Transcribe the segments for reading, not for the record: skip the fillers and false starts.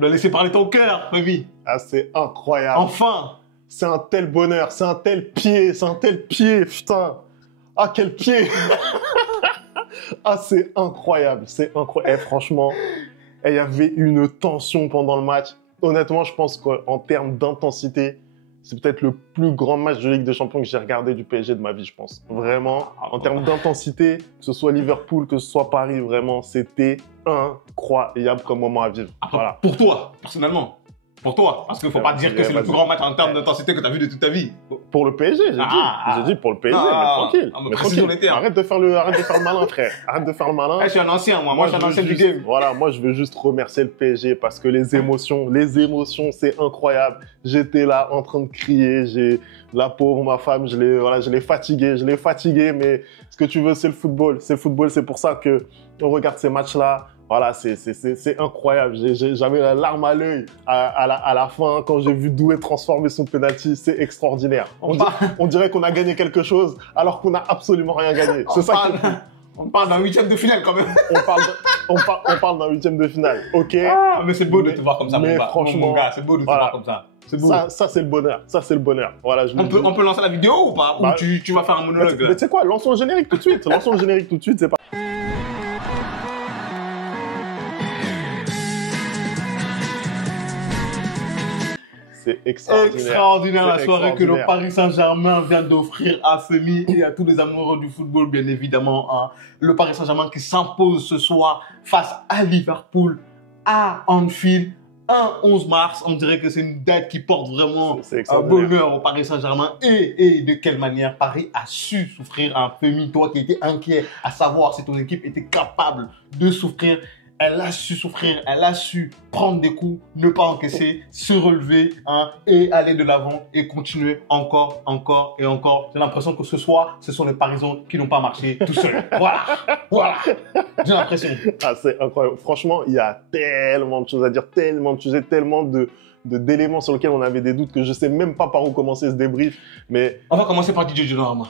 Tu dois laisser parler ton cœur, Femi. Ah, c'est incroyable. Enfin. C'est un tel bonheur, c'est un tel pied, putain. Ah, quel pied. Ah, c'est incroyable, c'est incroyable. Eh, franchement, il y avait une tension pendant le match. Honnêtement, je pense qu'en termes d'intensité, c'est peut-être le plus grand match de Ligue des Champions que j'ai regardé du PSG de ma vie, je pense. Vraiment, en termes d'intensité, que ce soit Liverpool, que ce soit Paris, vraiment, c'était incroyable comme moment à vivre. Après, Voilà. pour toi, personnellement. Pour toi. Parce qu'il ne faut pas dire que c'est le plus grand match en termes d'intensité que tu as vu de toute ta vie. Pour le PSG, j'ai dit pour le PSG, mais tranquille. Mais tranquille. Arrête de faire le malin, frère. Arrête de faire le malin. Je suis un ancien, moi je suis un ancien du game. Voilà, moi je veux juste remercier le PSG parce que les émotions, c'est incroyable. J'étais là en train de crier, la pauvre, ma femme, je l'ai fatiguée, mais ce que tu veux, c'est le football. C'est le football, c'est pour ça que on regarde ces matchs-là. Voilà, c'est incroyable. J'avais la larme à l'œil à la fin quand j'ai vu Doué transformer son penalty. C'est extraordinaire. On dirait qu'on a gagné quelque chose alors qu'on n'a absolument rien gagné. C'est ça on parle d'un huitième de finale quand même. on parle d'un huitième de finale. Ok. Ah, mais c'est beau de te voir comme ça, mais mon gars. C'est beau de te voir comme ça. C'est beau. Ça c'est le bonheur. Ça, c'est le bonheur. Voilà, on peut lancer la vidéo ou pas? Ou tu vas faire un monologue? Mais tu sais quoi? Lançons le générique tout de suite. C'est pas... C'est extraordinaire la soirée que le Paris Saint-Germain vient d'offrir à Femi et à tous les amoureux du football, bien évidemment. Hein. Le Paris Saint-Germain qui s'impose ce soir face à Liverpool à Anfield. Un 11 mars, on dirait que c'est une date qui porte vraiment un bonheur au Paris Saint-Germain. Et de quelle manière Paris a su souffrir un Femi, toi qui étais inquiet à savoir si ton équipe était capable de souffrir. Elle a su souffrir, elle a su prendre des coups, ne pas encaisser, se relever hein, et aller de l'avant et continuer encore et encore. J'ai l'impression que ce soir, ce sont les Parisiens qui n'ont pas marché tout seuls. Voilà. J'ai l'impression. Ah, c'est incroyable. Franchement, il y a tellement de choses à dire, tellement d'éléments sur lesquels on avait des doutes que je sais même pas par où commencer ce débrief. Mais on va commencer par Didier Donnarumma.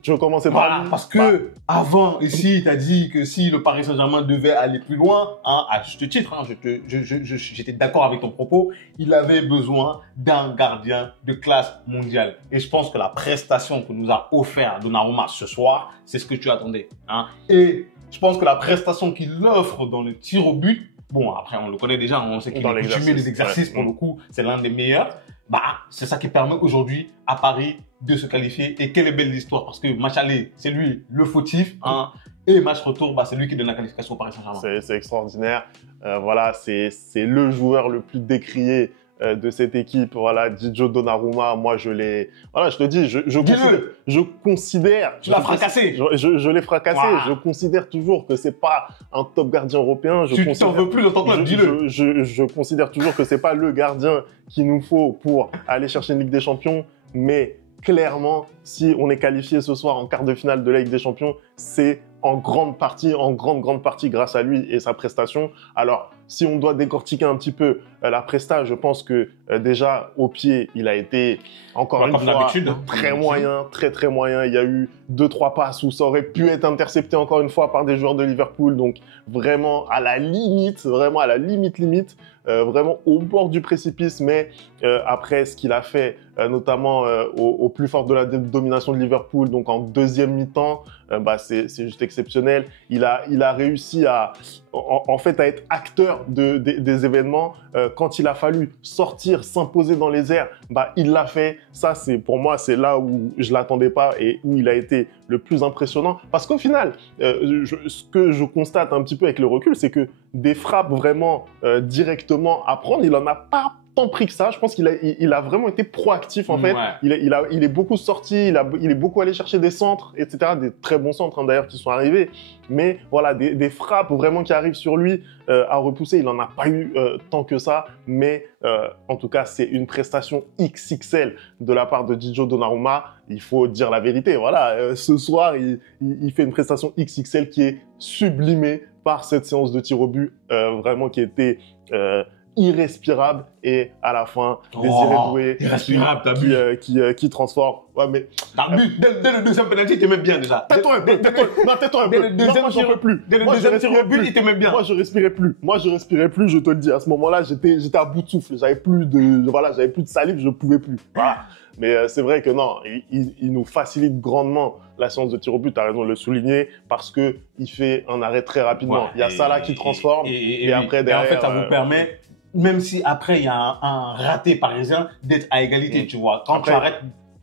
Tu veux commencer par lui? Parce que avant, ici, tu as dit que si le Paris Saint-Germain devait aller plus loin, hein, à juste titre, hein, j'étais d'accord avec ton propos, il avait besoin d'un gardien de classe mondiale. Et je pense que la prestation que nous a offert Donnarumma ce soir, c'est ce que tu attendais. Hein. Et je pense que la prestation qu'il offre dans le tir au but, bon, après, on le connaît déjà, on sait qu'il est coutumier des exercices, pour le coup, c'est l'un des meilleurs. C'est ça qui permet aujourd'hui à Paris de se qualifier. Et quelle est belle l'histoire, parce que match aller, c'est lui le fautif, hein, et match retour, c'est lui qui donne la qualification au Paris Saint-Germain. C'est extraordinaire. Voilà, c'est le joueur le plus décrié de cette équipe. Voilà, Didier Donnarumma, moi je te dis, je considère. Tu l'as fracassé. Je l'ai fracassé. Voilà. Je considère toujours que c'est pas un top gardien européen. Tu t'en veux plus de ton club, dis-le. Je considère toujours que c'est pas le gardien qu'il nous faut pour aller chercher une Ligue des Champions, mais clairement, si on est qualifié ce soir en quart de finale de la Ligue des Champions, c'est en grande partie grâce à lui et sa prestation. Alors, si on doit décortiquer un petit peu la presta, je pense que déjà, au pied, il a été, encore une fois, très moyen. Il y a eu 2-3 passes où ça aurait pu être intercepté encore une fois par des joueurs de Liverpool. Donc, vraiment à la limite, vraiment au bord du précipice. Mais après, ce qu'il a fait, notamment au plus fort de la domination de Liverpool, donc en deuxième mi-temps, c'est juste exceptionnel. Il a réussi à être acteur des événements. Quand il a fallu sortir, s'imposer dans les airs, il l'a fait. Ça, pour moi, c'est là où je l'attendais pas et où il a été le plus impressionnant. Parce qu'au final, ce que je constate un petit peu avec le recul, c'est que des frappes vraiment directement à prendre, il en a pas tant pris que ça. Je pense qu'il a vraiment été proactif en fait. Il est beaucoup sorti, il est beaucoup allé chercher des centres, etc. Des très bons centres hein, d'ailleurs qui sont arrivés. Mais voilà, des frappes vraiment qui arrivent sur lui à repousser, il n'en a pas eu tant que ça. Mais en tout cas, c'est une prestation XXL de la part de Didier Donnarumma. Il faut dire la vérité. Voilà, ce soir, il fait une prestation XXL qui est sublimée par cette séance de tir au but, vraiment qui était irrespirable et à la fin Désiré Doué qui transforme. Ouais, mais dans le but, dès le deuxième penalty, il t'aimait bien déjà. Tais-toi un peu. Dès le deuxième tir au but, il t'aimait bien. Moi, je respirais plus. Je te le dis. À ce moment-là, j'étais à bout de souffle. J'avais plus de salive, je pouvais plus. Voilà. Mais c'est vrai que non, il nous facilite grandement la séance de tir au but. T'as raison de le souligner parce que il fait un arrêt très rapidement. Il y a Salah qui transforme et après derrière. En fait, ça vous permet, même si après il y a un raté parisien, d'être à égalité. Tu vois, quand tu arrêtes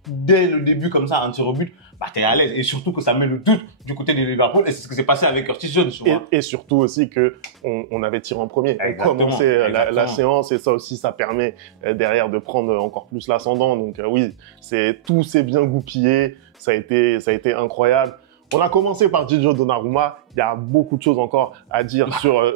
dès le début comme ça un tir au but, bah t'es à l'aise et surtout que ça met le doute du côté de Liverpool et c'est ce qui s'est passé avec Curtis Jones. Tu vois. Et surtout aussi que on avait tiré en premier. On commençait la séance et ça aussi ça permet derrière de prendre encore plus l'ascendant. Donc oui, tout s'est bien goupillé, ça a été incroyable. On a commencé par Gigio Donnarumma. Il y a beaucoup de choses encore à dire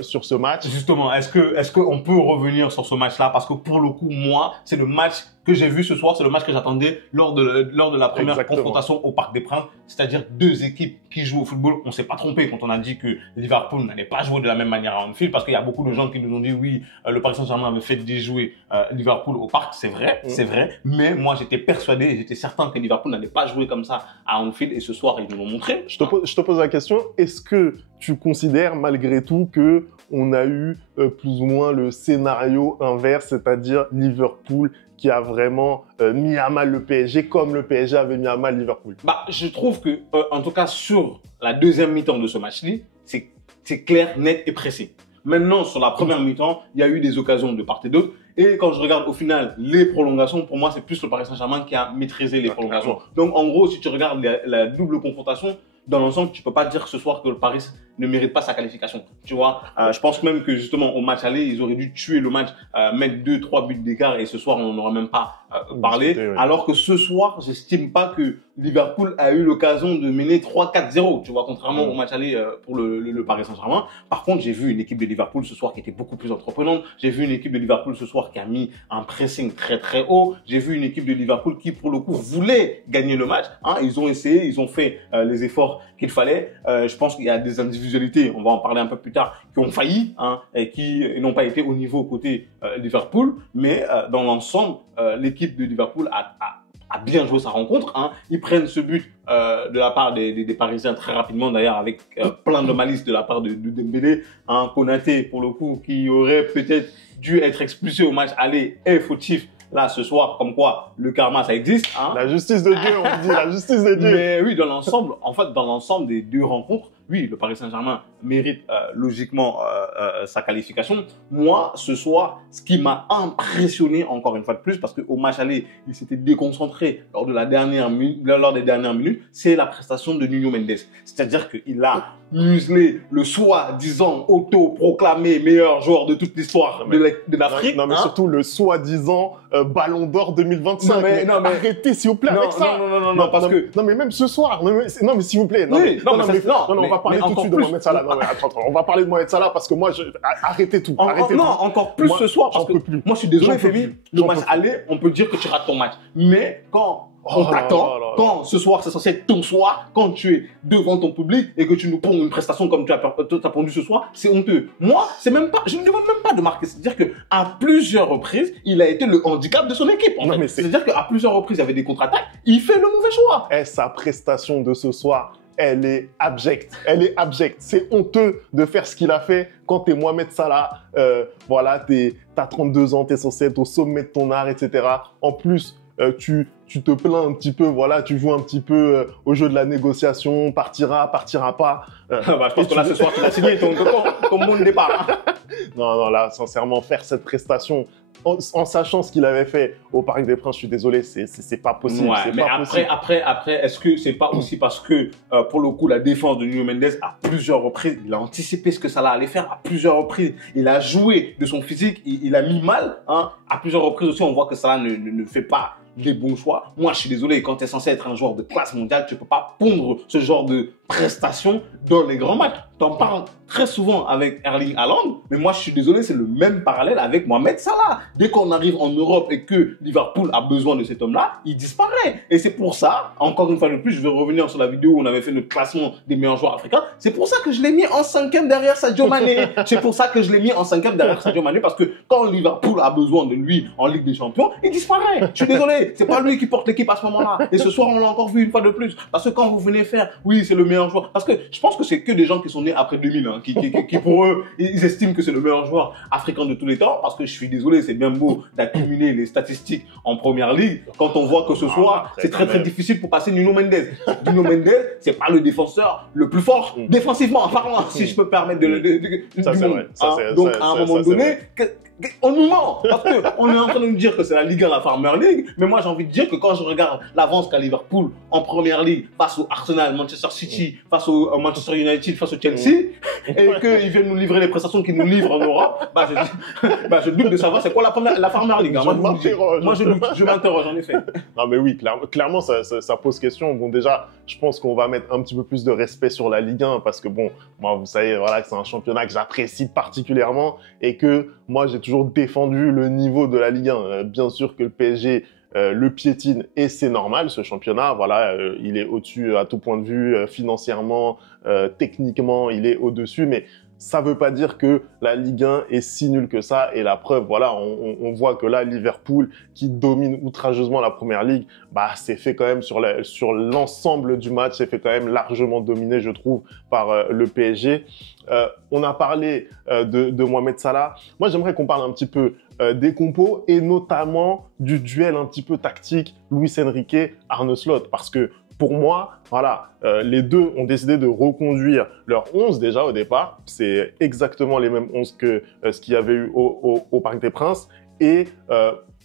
sur ce match. Justement, est-ce qu'on peut revenir sur ce match-là? Parce que pour le coup, moi, c'est le match que j'ai vu ce soir, c'est le match que j'attendais lors de la première confrontation au Parc des Princes. C'est-à-dire deux équipes qui jouent au football. On s'est pas trompé quand on a dit que Liverpool n'allait pas jouer de la même manière à Anfield parce qu'il y a beaucoup de gens qui nous ont dit oui, le Paris Saint-Germain avait fait déjouer Liverpool au Parc. C'est vrai, c'est vrai. Mais moi, j'étais persuadé et j'étais certain que Liverpool n'allait pas jouer comme ça à Anfield et ce soir, ils nous l'ont montré. Je te pose la question, est-ce que tu considères malgré tout que on a eu plus ou moins le scénario inverse, c'est-à-dire Liverpool qui a vraiment mis à mal le PSG comme le PSG avait mis à mal Liverpool? Bah, je trouve que, en tout cas, sur la deuxième mi-temps de ce match-là, c'est clair, net et précis. Maintenant, sur la première mi-temps, il y a eu des occasions de part et d'autre. Et quand je regarde au final les prolongations, pour moi, c'est plus le Paris Saint-Germain qui a maîtrisé les prolongations. Donc, en gros, si tu regardes la double confrontation, dans l'ensemble, tu peux pas dire ce soir que le Paris ne mérite pas sa qualification. Tu vois, je pense même que justement au match aller, ils auraient dû tuer le match, mettre 2-3 buts d'écart et ce soir on n'en aura même pas parlé. Oui. Alors que ce soir, j'estime pas que Liverpool a eu l'occasion de mener 3-4-0. Tu vois, contrairement au match aller pour le Paris Saint-Germain. Par contre, j'ai vu une équipe de Liverpool ce soir qui était beaucoup plus entreprenante. J'ai vu une équipe de Liverpool ce soir qui a mis un pressing très très haut. J'ai vu une équipe de Liverpool qui pour le coup voulait gagner le match. Hein, ils ont essayé, ils ont fait les efforts qu'il fallait. Je pense qu'il y a des individualités, on va en parler un peu plus tard, qui ont failli et qui n'ont pas été au niveau côté Liverpool. Mais dans l'ensemble, l'équipe de Liverpool a bien joué sa rencontre. Hein. Ils prennent ce but de la part des Parisiens très rapidement, d'ailleurs, avec plein de malice de la part de Dembélé. Hein. Konaté, pour le coup, qui aurait peut-être dû être expulsé au match aller, est fautif. Là, ce soir, comme quoi, le karma, ça existe. Hein. La justice de Dieu, on dit, la justice de Dieu. Mais oui, dans l'ensemble, en fait, dans l'ensemble des deux rencontres, oui, le Paris Saint-Germain mérite logiquement sa qualification. Moi, ce soir, ce qui m'a impressionné encore une fois de plus, parce qu'au match aller, il s'était déconcentré lors des dernières minutes, c'est la prestation de Nuno Mendes. C'est-à-dire qu'il a muselé le soi-disant auto-proclamé meilleur joueur de toute l'histoire de l'Afrique. Non, mais surtout le soi-disant Ballon d'Or 2025. Mais arrêtez, s'il vous plaît, avec ça. Non, parce que... Non, mais même ce soir. Non, mais s'il vous plaît. On va parler tout de suite de Mohamed Salah. Non, mais attends, on va parler de Mohamed Salah parce que moi, arrêtez tout. Arrêtez tout. Non, encore plus ce soir parce que moi, je suis désolé, Fémi, le match aller, on peut dire que tu rates ton match. Mais quand on t'attend, quand ce soir, c'est censé être ton soir, quand tu es devant ton public et que tu nous ponds une prestation comme tu as pondu ce soir, c'est honteux. Moi, je ne demande même pas de marquer. C'est-à-dire qu'à plusieurs reprises, il a été le handicap de son équipe. C'est-à-dire qu'à plusieurs reprises, il y avait des contre-attaques, il fait le mauvais choix. Et sa prestation de ce soir, elle est abjecte. C'est honteux de faire ce qu'il a fait quand t'es Mohamed Salah. Voilà, t'as 32 ans, t'es censé être au sommet de ton art, etc. En plus, tu te plains un petit peu, voilà, tu joues un petit peu au jeu de la négociation, partira pas. Je pense que là, ce soir, tu l'as signé ton bon départ. Non, là, sincèrement, faire cette prestation en sachant ce qu'il avait fait au Parc des Princes, je suis désolé, c'est pas possible. Ouais, mais après, est-ce que c'est pas aussi parce que, pour le coup, la défense de Nuno Mendes, à plusieurs reprises, il a anticipé ce que Salah allait faire, à plusieurs reprises, il a joué de son physique, il a mis mal, hein. À plusieurs reprises aussi, on voit que Salah ne fait pas les bons choix. Moi, je suis désolé, quand tu es censé être un joueur de classe mondiale, tu peux pas pondre ce genre de prestations dans les grands matchs. t'en parles très souvent avec Erling Haaland, mais moi je suis désolé, c'est le même parallèle avec Mohamed Salah. Dès qu'on arrive en Europe et que Liverpool a besoin de cet homme-là, il disparaît. Et c'est pour ça, encore une fois de plus, je vais revenir sur la vidéo où on avait fait le classement des meilleurs joueurs africains, c'est pour ça que je l'ai mis en 5e derrière Sadio Mané. C'est pour ça que je l'ai mis en 5e derrière Sadio Mané, parce que quand Liverpool a besoin de lui en Ligue des Champions, il disparaît. Je suis désolé, c'est pas lui qui porte l'équipe à ce moment-là. Et ce soir, on l'a encore vu une fois de plus. Parce que quand vous venez faire, oui, c'est le meilleur joueur, parce que je pense que c'est que des gens qui sont nés après 2000, hein, qui pour eux, ils estiment que c'est le meilleur joueur africain de tous les temps, parce que je suis désolé, c'est bien beau d'accumuler les statistiques en première ligue, quand on voit que ce soir, c'est très difficile pour passer Nuno Mendes. Nuno Mendes, c'est pas le défenseur le plus fort, défensivement, parlant, si je peux permettre ça, c'est vrai. Donc, à un moment donné, on nous ment, parce qu'on est en train de nous dire que c'est la Ligue 1, la Farmer League, mais moi j'ai envie de dire que quand je regarde l'avance qu'a Liverpool en première ligue face au Arsenal, Manchester City, face au Manchester United, face au Chelsea, et qu'ils viennent nous livrer les prestations qu'ils nous livrent en Europe, je doute de savoir c'est quoi la Farmer League. Moi je m'interroge en effet. Non mais oui, clairement ça pose question. Bon déjà, je pense qu'on va mettre un petit peu plus de respect sur la Ligue 1 parce que bon, moi vous savez voilà que c'est un championnat que j'apprécie particulièrement et que moi j'ai toujours défendu le niveau de la Ligue 1. Bien sûr que le PSG le piétine et c'est normal, ce championnat, voilà, il est au-dessus à tout point de vue, financièrement, techniquement, il est au-dessus, mais ça veut pas dire que la Ligue 1 est si nulle que ça. Et la preuve, voilà, on voit que là, Liverpool, qui domine outrageusement la Première Ligue, c'est fait quand même sur l'ensemble du match, c'est fait quand même largement dominer, je trouve, par le PSG. On a parlé de Mohamed Salah. Moi, j'aimerais qu'on parle un petit peu des compos et notamment du duel un petit peu tactique Luis Enrique, Arne Slot, parce que pour moi, voilà, les deux ont décidé de reconduire leur 11 déjà au départ. C'est exactement les mêmes 11 que ce qu'il y avait eu au Parc des Princes. Et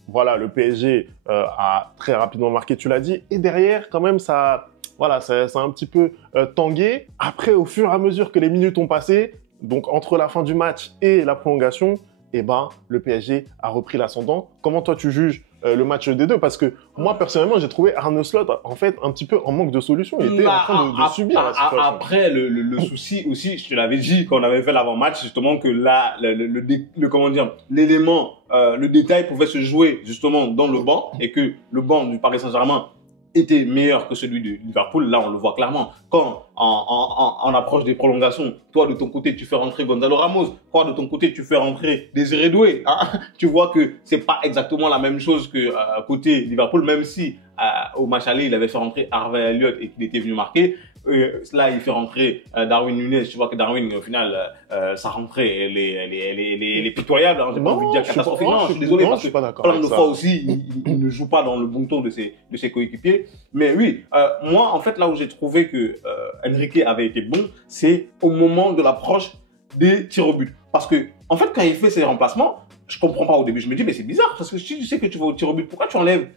voilà, le PSG a très rapidement marqué, tu l'as dit. Et derrière, quand même, ça a un petit peu tangué. Après, au fur et à mesure que les minutes ont passé, donc entre la fin du match et la prolongation, le PSG a repris l'ascendant. Comment toi, tu juges le match des deux? Parce que moi, personnellement, j'ai trouvé Arne Slot, en fait, un petit peu en manque de solution. Il était en train de subir la situation. Après, le souci aussi, je te l'avais dit quand on avait fait l'avant-match, justement, que là, l'élément, le détail pouvait se jouer, justement, dans le banc, et que le banc du Paris Saint-Germain était meilleur que celui de Liverpool. Là, on le voit clairement. Quand, en approche des prolongations, toi, de ton côté, tu fais rentrer Gonzalo Ramos. Toi, de ton côté, tu fais rentrer Désiré Doué. Hein. Tu vois que c'est pas exactement la même chose que côté Liverpool, même si au match aller, il avait fait rentrer Harvey Elliott et qu'il était venu marquer. Là, il fait rentrer Darwin Núñez. Tu vois que Darwin, au final, sa rentrée, elle est pitoyable. Hein. J'ai pas envie de dire catastrophique. Non, je suis désolé parce que plein de fois aussi, il ne joue pas dans le bon ton de ses coéquipiers. Mais oui, moi, en fait, là où j'ai trouvé que Enrique avait été bon, c'est au moment de l'approche des tirs au but. Parce que, en fait, quand il fait ses remplacements, je comprends pas au début. Je me dis, mais c'est bizarre parce que si tu sais que tu vas au tir au but, pourquoi tu enlèves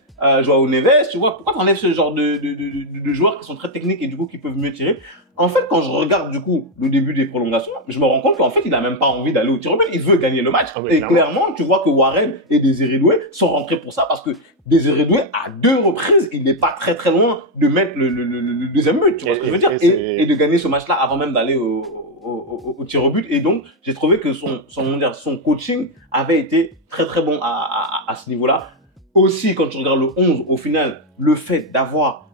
Joao Neves, tu vois, pourquoi tu enlèves ce genre de joueurs qui sont très techniques et du coup qui peuvent mieux tirer? En fait, quand je regarde du coup le début des prolongations, je me rends compte qu'en fait, il a même pas envie d'aller au tir au but, il veut gagner le match. Et clairement, tu vois que Warren et Désiré Doué sont rentrés pour ça parce que Désiré Doué, à 2 reprises, il n'est pas très loin de mettre le deuxième but, tu vois ce que je veux dire, et de gagner ce match-là avant même d'aller au tir au but. Et donc, j'ai trouvé que son coaching avait été très bon à ce niveau-là. Aussi, quand tu regardes le 11, au final, le fait d'avoir,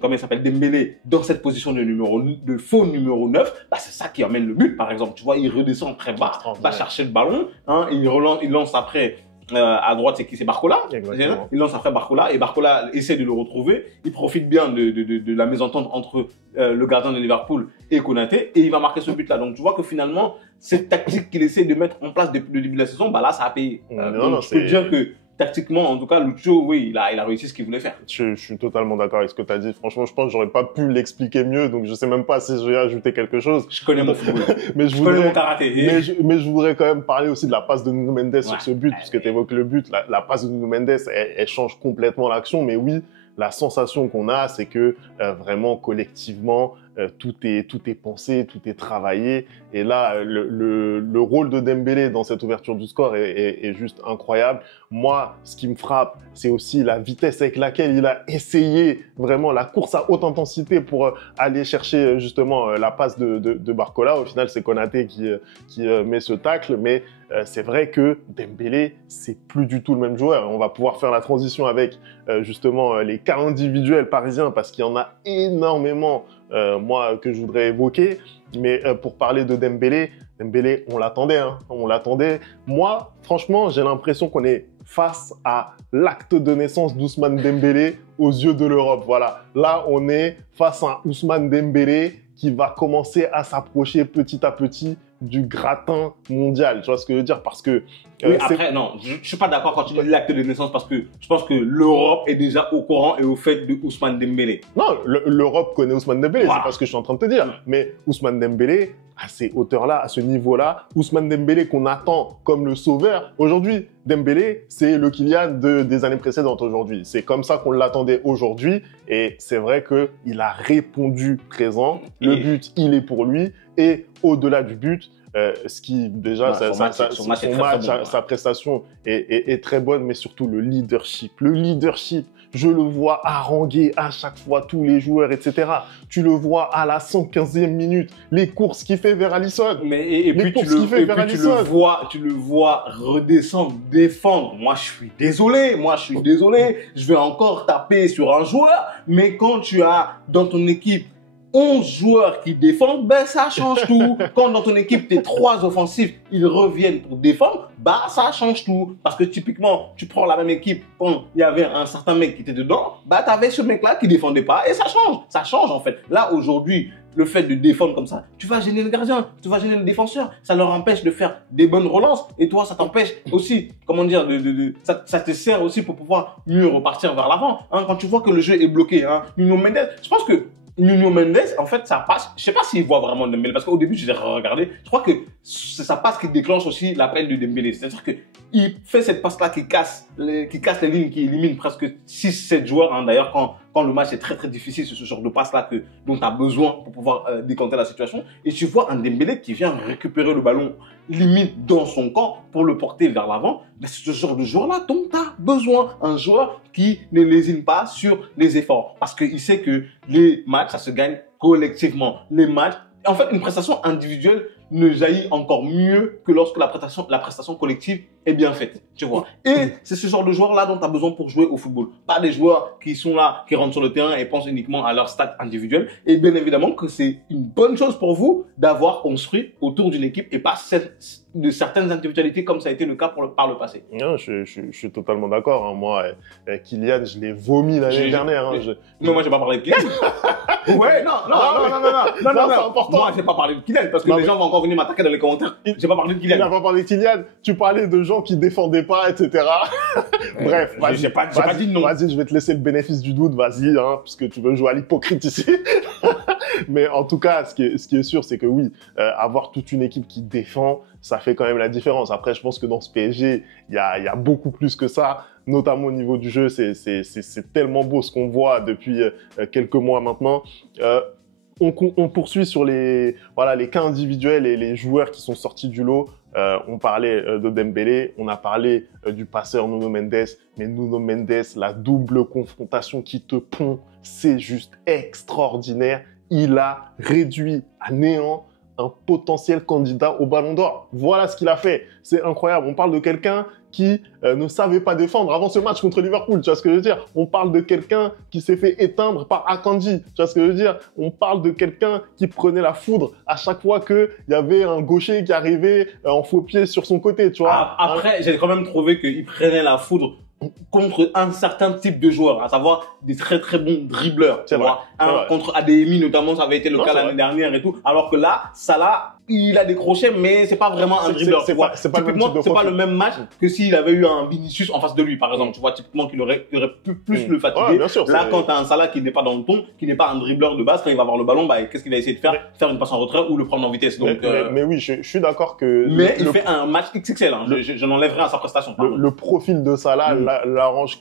comment il s'appelle, Dembélé dans cette position de faux numéro 9, c'est ça qui amène le but, par exemple. Tu vois, il redescend très bas, va chercher le ballon, hein, il lance après, à droite, c'est Barcola. Il lance après Barcola et Barcola essaie de le retrouver. Il profite bien de la mésentente entre le gardien de Liverpool et Konaté et il va marquer ce but-là. Donc, tu vois que finalement, cette tactique qu'il essaie de mettre en place depuis le début de la saison, là, ça a payé. Donc, je peux dire que tactiquement, en tout cas, Lucho, oui, il a réussi ce qu'il voulait faire. Je suis totalement d'accord avec ce que tu as dit. Franchement, je pense que j'aurais pas pu l'expliquer mieux, donc je sais même pas si je vais ajouter quelque chose. Je connais mon football. Je connais mon karaté. Mais je voudrais quand même parler aussi de la passe de Nuno Mendes sur ce but, puisque tu évoques le but. La passe de Nuno Mendes, elle change complètement l'action, mais oui, la sensation qu'on a, c'est que vraiment collectivement, tout est pensé, tout est travaillé. Et là, le rôle de Dembélé dans cette ouverture du score est juste incroyable. Moi, ce qui me frappe, c'est aussi la vitesse avec laquelle il a essayé vraiment la course à haute intensité pour aller chercher justement la passe de Barcola. Au final, c'est Konaté qui met ce tacle, mais c'est vrai que Dembélé, c'est plus du tout le même joueur. On va pouvoir faire la transition avec justement les cas individuels parisiens parce qu'il y en a énormément, moi, que je voudrais évoquer. Mais pour parler de Dembélé, on l'attendait, hein, on l'attendait. Moi, franchement, j'ai l'impression qu'on est face à l'acte de naissance d'Ousmane Dembélé aux yeux de l'Europe. Voilà, là, on est face à Ousmane Dembélé qui va commencer à s'approcher petit à petit du gratin mondial. Tu vois ce que je veux dire? Parce que... oui, après, non, je ne suis pas d'accord quand tu dis l'acte de naissance parce que je pense que l'Europe est déjà au courant et au fait de Ousmane Dembélé. Non, l'Europe connaît Ousmane Dembélé, voilà. C'est pas ce que je suis en train de te dire. Mais Ousmane Dembélé, à ces hauteurs-là, à ce niveau-là, Ousmane Dembélé qu'on attend comme le sauveur, aujourd'hui, Dembélé, c'est le Kylian des années précédentes aujourd'hui. C'est comme ça qu'on l'attendait aujourd'hui et c'est vrai qu'il a répondu présent. Le but, il est pour lui et au-delà du but, ce qui déjà, sa prestation est très bonne, mais surtout le leadership. Le leadership, je le vois haranguer à chaque fois tous les joueurs, etc. Tu le vois à la 115e minute, les courses qu'il fait vers Alisson. Et puis tu le vois redescendre, défendre. Moi, je suis désolé. Je vais encore taper sur un joueur, mais quand tu as dans ton équipe 11 joueurs qui défendent, ben ça change tout. Quand dans ton équipe, tes 3 offensifs, ils reviennent pour défendre, bah ça change tout. Parce que typiquement, tu prends la même équipe, quand il y avait un certain mec qui était dedans, bah t'avais ce mec-là qui défendait pas et ça change. Ça change en fait. Là aujourd'hui, le fait de défendre comme ça, tu vas gêner le gardien, tu vas gêner le défenseur, ça leur empêche de faire des bonnes relances et toi ça t'empêche aussi, comment dire, ça te sert aussi pour pouvoir mieux repartir vers l'avant. Hein, quand tu vois que le jeu est bloqué, hein, Nuno Mendes, je pense que Nuno Mendes, en fait, ça passe. Je sais pas s'il voit vraiment Dembélé parce qu'au début, je l'ai regardé. Je crois que c'est sa passe qui déclenche aussi l'appel de Dembélé. C'est-à-dire que il fait cette passe-là qui casse les lignes, qui élimine presque 6-7 joueurs. Hein. D'ailleurs, quand le match est très très difficile, c'est ce genre de passe-là dont tu as besoin pour pouvoir décanter la situation. Et tu vois un Dembélé qui vient récupérer le ballon limite dans son camp pour le porter vers l'avant. C'est ce genre de joueur-là dont tu as besoin. Un joueur qui ne lésine pas sur les efforts. Parce qu'il sait que les matchs, ça se gagne collectivement. Les matchs, en fait, une prestation individuelle ne jaillit encore mieux que lorsque la prestation collective est bien faite, tu vois. Et c'est ce genre de joueurs-là dont tu as besoin pour jouer au football. Pas des joueurs qui sont là, qui rentrent sur le terrain et pensent uniquement à leur stats individuel. Et bien évidemment que c'est une bonne chose pour vous d'avoir construit autour d'une équipe et pas de certaines individualités comme ça a été le cas par le passé. Non, je suis totalement d'accord. Hein. Moi, Kylian, je l'ai vomi l'année dernière. Hein. Non, moi, j'ai pas parlé de Kylian. Ouais, non, c'est important. Moi, j'ai pas parlé de Kylian parce que les gens vont encore venir m'attaquer dans les commentaires. J'ai pas parlé de Kylian. Tu n'as pas parlé de Kylian. Tu parlais de gens qui défendaient pas, etc. Bref, vas-y. J'ai pas dit non. Vas-y, je vais te laisser le bénéfice du doute. Vas-y, hein, puisque tu veux jouer à l'hypocrite ici. Mais en tout cas, ce qui est sûr, c'est que oui, avoir toute une équipe qui défend, ça fait quand même la différence. Après, je pense que dans ce PSG, il y a beaucoup plus que ça, notamment au niveau du jeu. C'est tellement beau ce qu'on voit depuis quelques mois maintenant. On poursuit sur les cas individuels et les joueurs qui sont sortis du lot. On parlait de Dembélé, on a parlé du passeur Nuno Mendes, mais Nuno Mendes, la double confrontation qui te pond, c'est juste extraordinaire. Il a réduit à néant un potentiel candidat au Ballon d'Or. Voilà ce qu'il a fait. C'est incroyable. On parle de quelqu'un qui ne savait pas défendre avant ce match contre Liverpool. Tu vois ce que je veux dire? On parle de quelqu'un qui s'est fait éteindre par Akanji. Tu vois ce que je veux dire? On parle de quelqu'un qui prenait la foudre à chaque fois qu'il y avait un gaucher qui arrivait en faux pied sur son côté. Tu vois? Après, j'ai quand même trouvé qu'il prenait la foudre contre un certain type de joueurs, à savoir des très très bons dribbleurs. Tu vois, contre ADMI notamment, ça avait été le cas l'année dernière et tout. Alors que là, Salah, il a décroché, mais c'est pas vraiment un dribbleur. C'est pas le même type de c'est pas profil. le même match que s'il avait eu un Vinicius en face de lui, par exemple. Tu vois, typiquement qu'il aurait pu plus le fatiguer. Ouais, bien sûr, là, quand t'as un Salah qui n'est pas dans le ton, qui n'est pas un dribbleur de base, quand il va avoir le ballon, bah, qu'est-ce qu'il va essayer de faire? Faire une passe en retrait ou le prendre en vitesse. Donc, mais oui, je suis d'accord que. Mais il fait un match XXL. Hein. Je n'enlève rien à sa prestation. Le profil de Salah l'arrange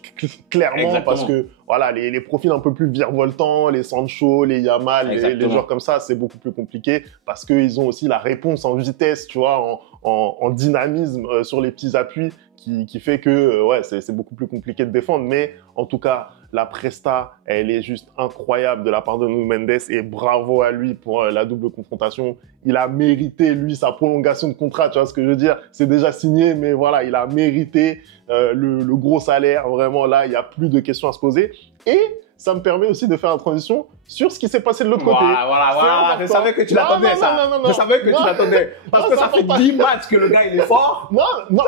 clairement. Exactement. Parce que voilà, les profils un peu plus virevoltants, les Sancho, les Yamal, les joueurs comme ça, c'est beaucoup plus compliqué parce qu'ils ont aussi la réponse en vitesse, tu vois, en dynamisme sur les petits appuis qui fait que ouais, c'est beaucoup plus compliqué de défendre. Mais en tout cas, la presta, elle est juste incroyable de la part de Nuno Mendes et bravo à lui pour la double confrontation. Il a mérité, lui, sa prolongation de contrat, tu vois ce que je veux dire? C'est déjà signé, mais voilà, il a mérité le gros salaire. Vraiment, là, il n'y a plus de questions à se poser. Et ça me permet aussi de faire la transition sur ce qui s'est passé de l'autre côté. Voilà. Je savais que tu l'attendais, ça. Non. Je savais que tu l'attendais. Parce que ça fait 10 matchs que le gars, il est fort. Non.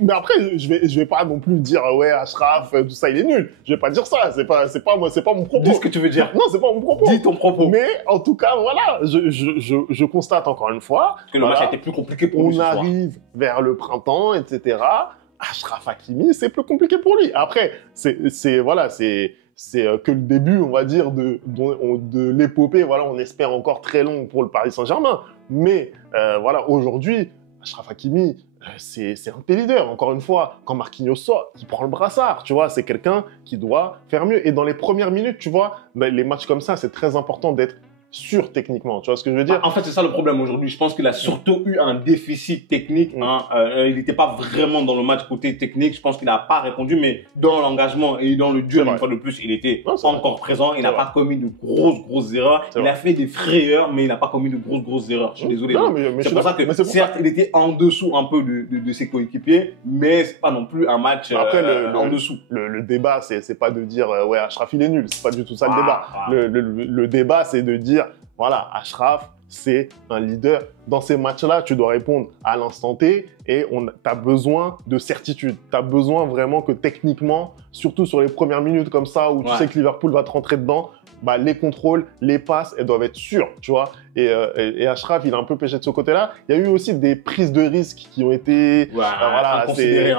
Mais après, je vais pas non plus dire, ouais, Achraf, tout ça, il est nul. Je vais pas dire ça. C'est pas mon propos. Dis ce que tu veux dire. Non, c'est pas mon propos. Dis ton propos. Mais en tout cas, voilà, je constate encore une fois que le match a été plus compliqué pour lui. On arrive vers le printemps, etc. Achraf Hakimi, c'est plus compliqué pour lui. Après, c'est que le début, on va dire, de l'épopée. Voilà, on espère encore très long pour le Paris Saint-Germain. Mais voilà, aujourd'hui, Achraf Hakimi, c'est un tes leader. Encore une fois, quand Marquinhos sort, il prend le brassard. Tu vois, c'est quelqu'un qui doit faire mieux. Et dans les premières minutes, tu vois, les matchs comme ça, c'est très important d'être sûr techniquement, tu vois ce que je veux dire? En fait, c'est ça le problème aujourd'hui. Je pense qu'il a surtout eu un déficit technique. Hein. Il n'était pas vraiment dans le match côté technique. Je pense qu'il n'a pas répondu, mais dans l'engagement et dans le duel, une fois de plus, il était encore présent. Il n'a pas commis de grosses erreurs. Il a fait des frayeurs, mais il n'a pas commis de grosses erreurs. Je suis désolé. C'est pour ça que, certes, il était en dessous un peu de ses coéquipiers, mais c'est pas non plus un match en dessous. Le débat, c'est pas de dire ouais, Achraf il est nul. C'est pas du tout ça le débat. Le débat, c'est de dire voilà, Achraf, c'est un leader. Dans ces matchs-là, tu dois répondre à l'instant T et tu as besoin de certitude. Tu as besoin vraiment que techniquement, surtout sur les premières minutes comme ça, où tu sais que Liverpool va te rentrer dedans, bah, les contrôles, les passes, elles doivent être sûres, tu vois. Et Achraf, il a un peu pêché de ce côté-là. Il y a eu aussi des prises de risques qui ont été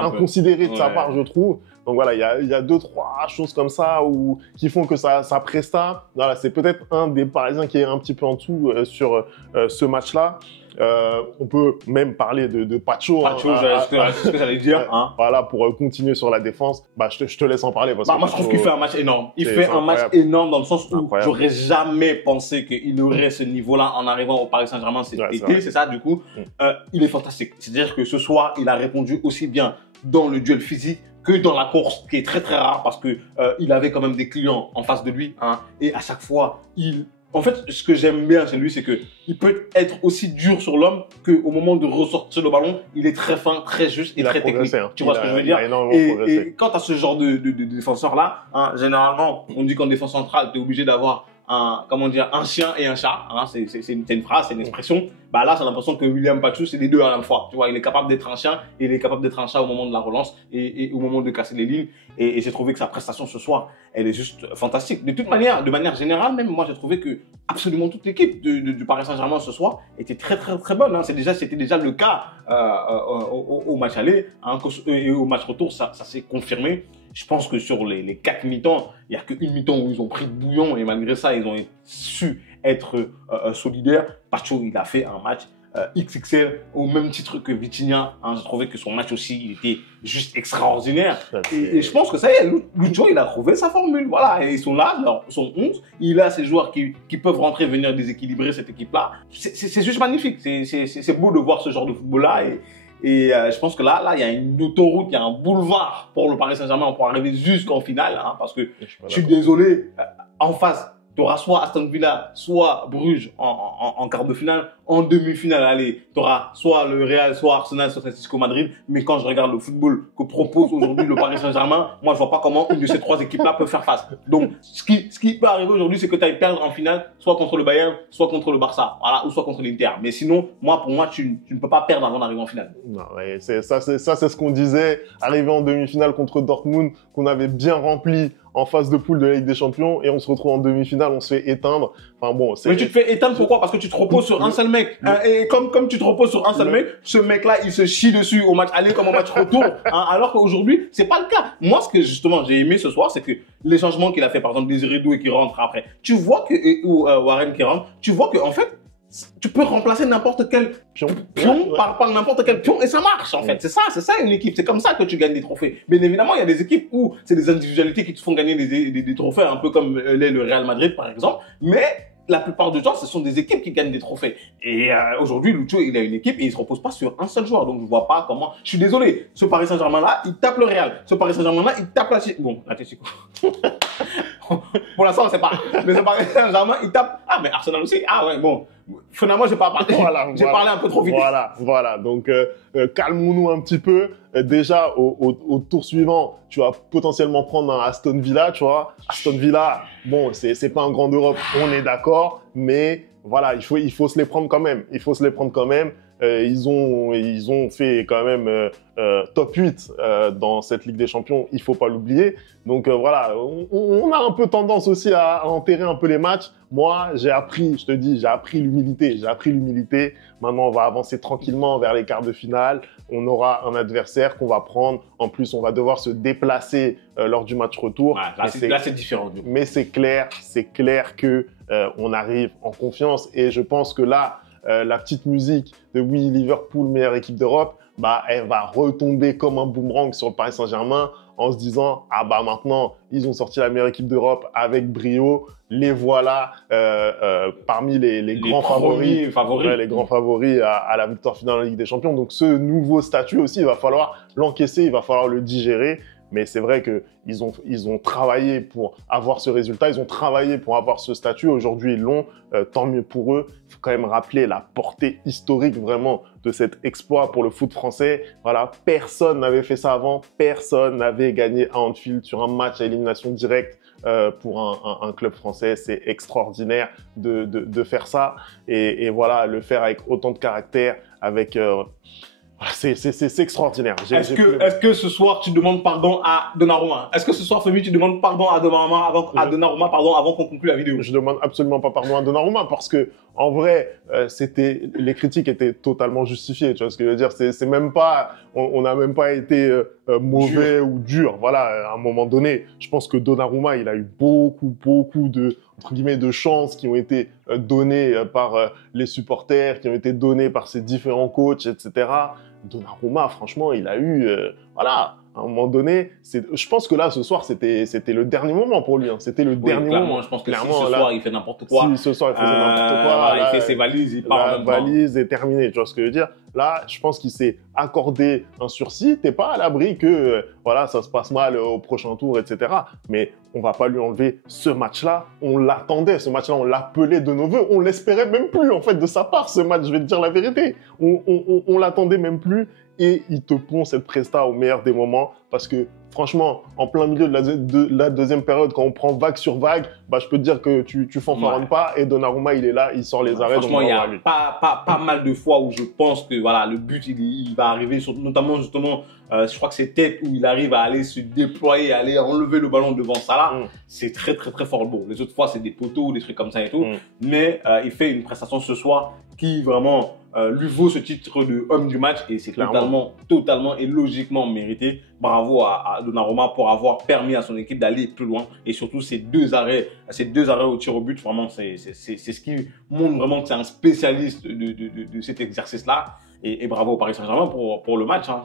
inconsidérées de sa part, je trouve. Donc voilà, il y a 2-3 choses comme ça qui font que ça presta. Voilà, c'est peut-être un des Parisiens qui est un petit peu en dessous sur ce match-là. On peut même parler de Pacho. Pacho, c'est ce que j'allais dire. Hein. Voilà, pour continuer sur la défense. Bah, je te laisse en parler. Parce que moi, je trouve qu'il fait un match énorme. Il fait un match énorme dans le sens où j'aurais jamais pensé qu'il aurait ce niveau-là en arrivant au Paris Saint-Germain cet été. C'est ça, du coup. Il est fantastique. C'est-à-dire que ce soir, il a répondu aussi bien dans le duel physique que dans la course, qui est très rare parce que il avait quand même des clients en face de lui, hein, et à chaque fois, en fait, ce que j'aime bien chez lui, c'est que il peut être aussi dur sur l'homme qu'au moment de ressortir le ballon, il est très fin, très juste et très technique. Hein. Tu vois ce que je veux dire? Et quand tu as ce genre de défenseur-là, hein, généralement, on dit qu'en défense centrale, tu es obligé d'avoir un chien et un chat, hein, c'est une phrase, c'est une expression. Bah là, j'ai l'impression que William Pacho, c'est les deux à la fois. Tu vois, il est capable d'être un chien et il est capable d'être un chat au moment de la relance et au moment de casser les lignes. Et j'ai trouvé que sa prestation ce soir, elle est juste fantastique. De toute manière, de manière générale, même moi, j'ai trouvé que absolument toute l'équipe du Paris Saint-Germain ce soir était très bonne. Hein. C'était déjà le cas au match aller, hein, et au match retour, ça s'est confirmé. Je pense que sur les 4 mi-temps, il n'y a qu'une mi-temps où ils ont pris de bouillon et malgré ça, ils ont su être solidaires. Pacho, il a fait un match XXL au même titre que Vitinha. Hein, j'ai trouvé que son match aussi, il était juste extraordinaire. Et je pense que ça y est, Lucho, il a trouvé sa formule. Voilà, et ils sont là, ils sont 11. Il a ces joueurs qui peuvent rentrer, venir déséquilibrer cette équipe-là. C'est juste magnifique. C'est beau de voir ce genre de football-là. Et je pense que là, il y a une autoroute, il y a un boulevard pour le Paris Saint-Germain pour arriver jusqu'en finale, hein, parce que je suis désolé, en face, tu auras soit Aston Villa, soit Bruges en quart de finale. En demi-finale, allez, tu auras soit le Real, soit Arsenal, soit Atlético Madrid. Mais quand je regarde le football que propose aujourd'hui le Paris Saint-Germain, moi, je vois pas comment une de ces 3 équipes-là peut faire face. Donc, ce qui peut arriver aujourd'hui, c'est que tu ailles perdre en finale, soit contre le Bayern, soit contre le Barça, voilà, ou soit contre l'Inter. Mais sinon, pour moi, tu ne peux pas perdre avant d'arriver en finale. Non, ouais, c'est ce qu'on disait, arrivé en demi-finale contre Dortmund, qu'on avait bien rempli en phase de poule de la Ligue des Champions et on se retrouve en demi-finale, on se fait éteindre. Enfin bon, mais tu te fais éteindre pourquoi? Parce que tu te reposes sur un seul mec. Et comme tu te reposes sur un seul mec, ce mec-là, il se chie dessus au match aller comme au match retour. Alors qu'aujourd'hui, c'est pas le cas. Moi, ce que justement j'ai aimé ce soir, c'est que les changements qu'il a fait, par exemple, Désiré Doué qui rentre après, tu vois que, ou Warren qui rentre, tu vois que en fait, tu peux remplacer n'importe quel pion par n'importe quel pion et ça marche en fait. C'est ça une équipe. C'est comme ça que tu gagnes des trophées. Bien évidemment, il y a des équipes où c'est des individualités qui te font gagner des trophées, un peu comme l'est le Real Madrid par exemple. Mais la plupart du temps, ce sont des équipes qui gagnent des trophées. Et aujourd'hui, Lucho, il a une équipe et il se repose pas sur un seul joueur. Donc, je vois pas comment... Je suis désolé, ce Paris Saint-Germain-là, il tape le Real. Ce Paris Saint-Germain-là, il tape la... Bon, l'Atlético. Pour l'instant, on sait pas. Mais ce Paris Saint-Germain, il tape... Ah, mais Arsenal aussi. Ah ouais, bon. Finalement, j'ai pas parlé. J'ai parlé un peu trop vite. Voilà. Donc, calmons-nous un petit peu. Déjà, au tour suivant, tu vas potentiellement prendre un Aston Villa, tu vois. Aston Villa, bon, c'est pas un grand d'Europe, on est d'accord. Mais voilà, il faut se les prendre quand même. Ils ont fait quand même top 8 dans cette Ligue des Champions, il faut pas l'oublier. Donc voilà, on a un peu tendance aussi à enterrer un peu les matchs. Moi, j'ai appris l'humilité. Maintenant, on va avancer tranquillement vers les quarts de finale. On aura un adversaire qu'on va prendre. En plus, on va devoir se déplacer lors du match retour. Ouais, là, c'est différent. Mais c'est clair que on arrive en confiance. Et je pense que là, la petite musique de oui, Liverpool, meilleure équipe d'Europe, bah, elle va retomber comme un boomerang sur le Paris Saint-Germain en se disant, ah bah maintenant, ils ont sorti la meilleure équipe d'Europe avec brio, les voilà parmi les grands favoris. Ouais, les grands favoris à la victoire finale en Ligue des Champions. Donc ce nouveau statut aussi, il va falloir l'encaisser, il va falloir le digérer. Mais c'est vrai qu'ils ont travaillé pour avoir ce résultat, ils ont travaillé pour avoir ce statut. Aujourd'hui, ils l'ont, tant mieux pour eux. Il faut quand même rappeler la portée historique vraiment de cet exploit pour le foot français. Voilà, personne n'avait fait ça avant, personne n'avait gagné à Anfield sur un match à élimination directe pour un club français. C'est extraordinaire de faire ça. Et voilà, le faire avec autant de caractère, avec... c'est extraordinaire. Est-ce que ce soir, tu demandes pardon à Donnarumma? Est-ce que ce soir, Femi, tu demandes pardon à Donnarumma avant qu'on conclue la vidéo? Je demande absolument pas pardon à Donnarumma parce que, en vrai, les critiques étaient totalement justifiées. Tu vois ce que je veux dire? C'est même pas, on n'a même pas été mauvais ou dur. Voilà, à un moment donné, je pense que Donnarumma, il a eu beaucoup entre guillemets, de chances qui ont été données par les supporters, qui ont été données par ses différents coachs, etc. Donnarumma, franchement, il a eu, voilà, à un moment donné, je pense que là, ce soir, c'était le dernier moment pour lui. Hein. C'était le dernier moment. Je pense que si ce soir, il fait n'importe quoi. Si ce soir, il faisait n'importe quoi. Il fait ses valises, il part. La valise est terminée. Tu vois ce que je veux dire? Là, je pense qu'il s'est accordé un sursis. T'es pas à l'abri que, voilà, ça se passe mal au prochain tour, etc. Mais on va pas lui enlever ce match-là. On l'attendait, ce match-là. On l'appelait de nos voeux. On l'espérait même plus, en fait, de sa part, ce match. Je vais te dire la vérité. On l'attendait même plus. Et il te pond cette presta au meilleur des moments parce que franchement, en plein milieu de la deuxième période, quand on prend vague sur vague, bah, je peux te dire que tu fanfaronnes pas et Donnarumma, il est là, il sort les arrêts. Franchement, il y a pas mal de fois où je pense que voilà, le but, il va arriver, notamment justement, je crois que c'est tête où il arrive à aller se déployer, aller enlever le ballon devant Salah. C'est très fort. Bon, les autres fois, c'est des poteaux, des trucs comme ça et tout. Mais il fait une prestation ce soir qui vraiment lui vaut ce titre de homme du match et c'est totalement et logiquement mérité. Bravo à Donnarumma pour avoir permis à son équipe d'aller plus loin et surtout ces deux arrêts au tir au but, vraiment c'est ce qui montre vraiment que c'est un spécialiste de cet exercice-là et bravo au Paris Saint-Germain pour le match. Hein.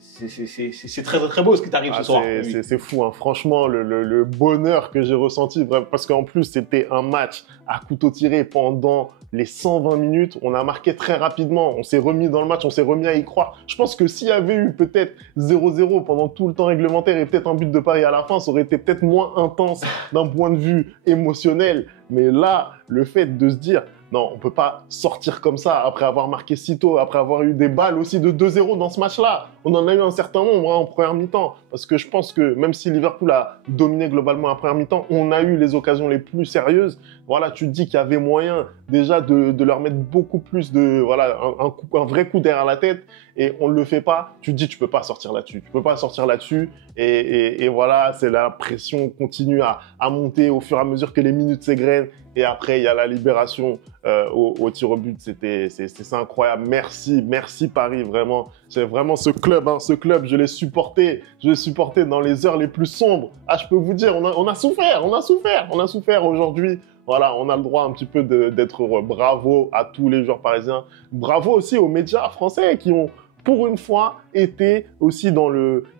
C'est très beau ce qui t'arrive ce soir. C'est fou, hein. Franchement, le bonheur que j'ai ressenti, parce qu'en plus, c'était un match à couteau tiré pendant les 120 minutes. On a marqué très rapidement, on s'est remis dans le match, on s'est remis à y croire. Je pense que s'il y avait eu peut-être 0-0 pendant tout le temps réglementaire et peut-être un but de Paris à la fin, ça aurait été peut-être moins intense d'un point de vue émotionnel. Mais là, le fait de se dire, non, on peut pas sortir comme ça après avoir marqué si tôt, après avoir eu des balles aussi de 2-0 dans ce match-là. On en a eu un certain nombre en première mi-temps. Parce que je pense que même si Liverpool a dominé globalement en première mi-temps, on a eu les occasions les plus sérieuses. Voilà, tu te dis qu'il y avait moyen déjà de leur mettre beaucoup plus de, voilà, un vrai coup derrière la tête. Et on ne le fait pas. Tu te dis, tu peux pas sortir là-dessus. Tu peux pas sortir là-dessus. Et voilà, c'est la pression continue à monter au fur et à mesure que les minutes s'égrènent. Et après, il y a la libération au tir au but. C'est incroyable. Merci Paris, vraiment. C'est vraiment ce club, ce club, je l'ai supporté. Je l'ai supporté dans les heures les plus sombres. Ah, je peux vous dire, on a souffert aujourd'hui. Voilà, on a le droit un petit peu d'être heureux. Bravo à tous les joueurs parisiens. Bravo aussi aux médias français qui ont, pour une fois, été aussi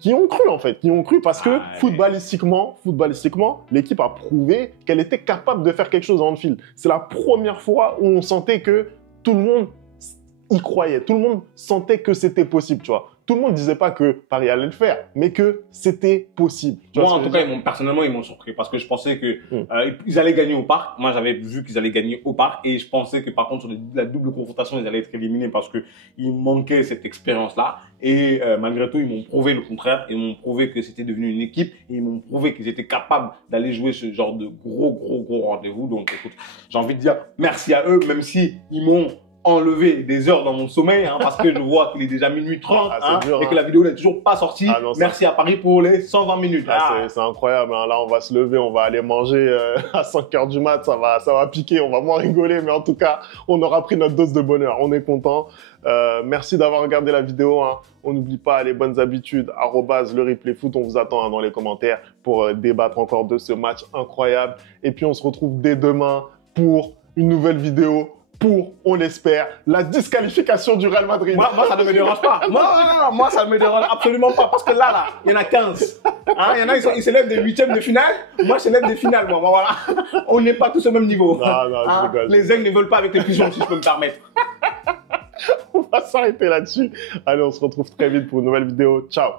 qui ont cru en fait, parce que footballistiquement, l'équipe a prouvé qu'elle était capable de faire quelque chose en Anfield. C'est la première fois où on sentait que tout le monde y croyait, tout le monde sentait que c'était possible, tu vois. Tout le monde disait pas que Paris allait le faire, mais que c'était possible. Moi, en tout cas, personnellement, ils m'ont surpris parce que je pensais que ils allaient gagner au parc. Moi, j'avais vu qu'ils allaient gagner au parc et je pensais que par contre, sur la double confrontation, ils allaient être éliminés parce que il manquait cette expérience-là. Et malgré tout, ils m'ont prouvé le contraire. Ils m'ont prouvé que c'était devenu une équipe et ils m'ont prouvé qu'ils étaient capables d'aller jouer ce genre de gros rendez-vous. Donc, écoute, j'ai envie de dire merci à eux, même si ils m'ont enlever des heures dans mon sommeil, parce que je vois qu'il est déjà minuit 30 et que la vidéo n'est toujours pas sortie. Non, merci à Paris pour les 120 minutes. C'est incroyable. Là, on va se lever, on va aller manger à 5 h du mat. Ça va piquer, on va moins rigoler, mais en tout cas, on aura pris notre dose de bonheur. On est content. Merci d'avoir regardé la vidéo. On n'oublie pas les bonnes habitudes. @ le replay foot. On vous attend dans les commentaires pour débattre encore de ce match incroyable. Et puis, on se retrouve dès demain pour une nouvelle vidéo. Pour, on l'espère, la disqualification du Real Madrid. Moi, ça ne me dérange pas. Moi, ça ne me dérange absolument pas. Parce que là, il y en a 15. Il y en a, ils s'élèvent des huitièmes de finale. Moi, je s'élève des finales. Bon, voilà. On n'est pas tous au même niveau. Non, je rigole. Les aigles ne veulent pas avec les pigeons, si je peux me permettre. On va s'arrêter là-dessus. Allez, on se retrouve très vite pour une nouvelle vidéo. Ciao.